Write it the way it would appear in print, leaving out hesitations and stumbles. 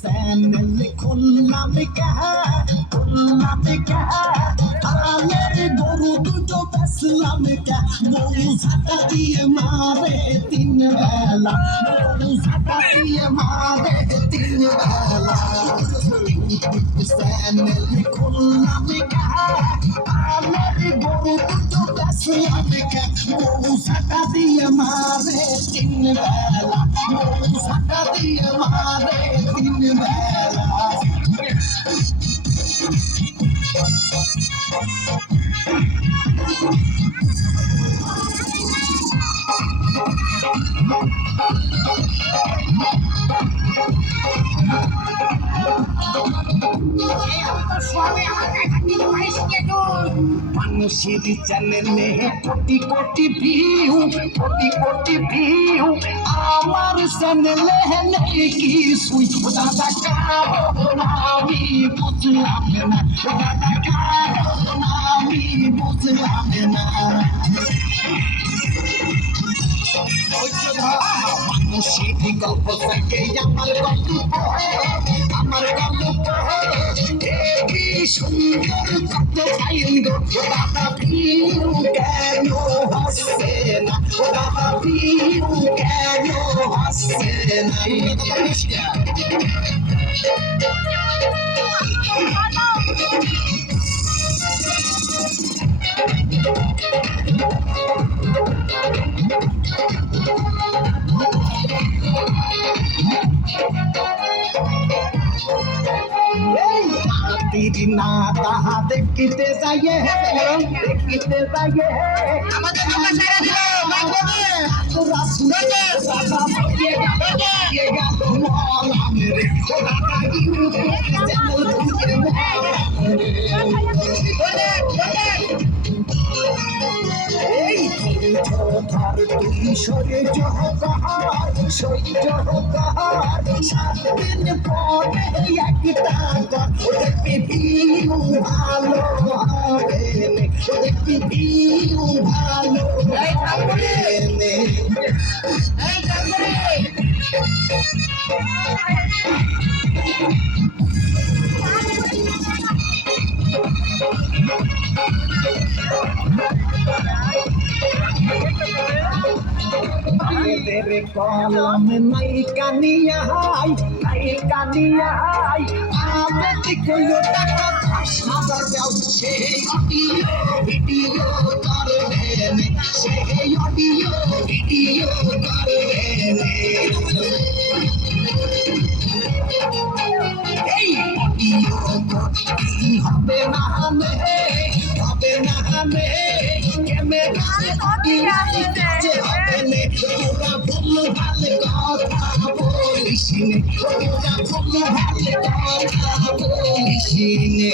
channel খুললাম আলের গরু দুটো বেসলাম বউ ঝাঁটা দিয়ে মারে 3 বেলা বউ ঝাঁটা দিয়ে মারে 3 বেলা চ্যানেল খুললাম আলের গরু দুটো বেসলাম বউ ঝাঁটা দিয়ে মারে 3 বেলা বউ ঝাঁটা দিয়ে মারে 3 বেলা মানুষের চ্যানেলে কোটি কোটি ভিউ আমার চ্যানেলে নেই কিছুই দাদা কারণ আমি বুঝলাম না দাদা কারণ আমি বুঝলাম না মানুষের গল্প থেকে আমার গল্প কি সুন্দর কত আইন গো দাদা ভিউ কেন হাসছে না দাদা ভিউ কেন হাসছে না না তাহা দেখিতে যাইয়ে আমাদের তুই সৈর্য কাহার 7 দিন পরে একটা দেখবি ভিউ ভালো হবে দেখবি ভিউ ভালো হবে तेरे कलम नहीं कानिया आवे दिखो टाका 10,000 जाओ से वीडियो कर देने से वीडियो कर देने এই वीडियो করতে হবে না ক্যামেরা দিতে হবে না তোরা ভুল ভালো কথা বলিস নে তোরা ভুল ভালো কথা বলিস নে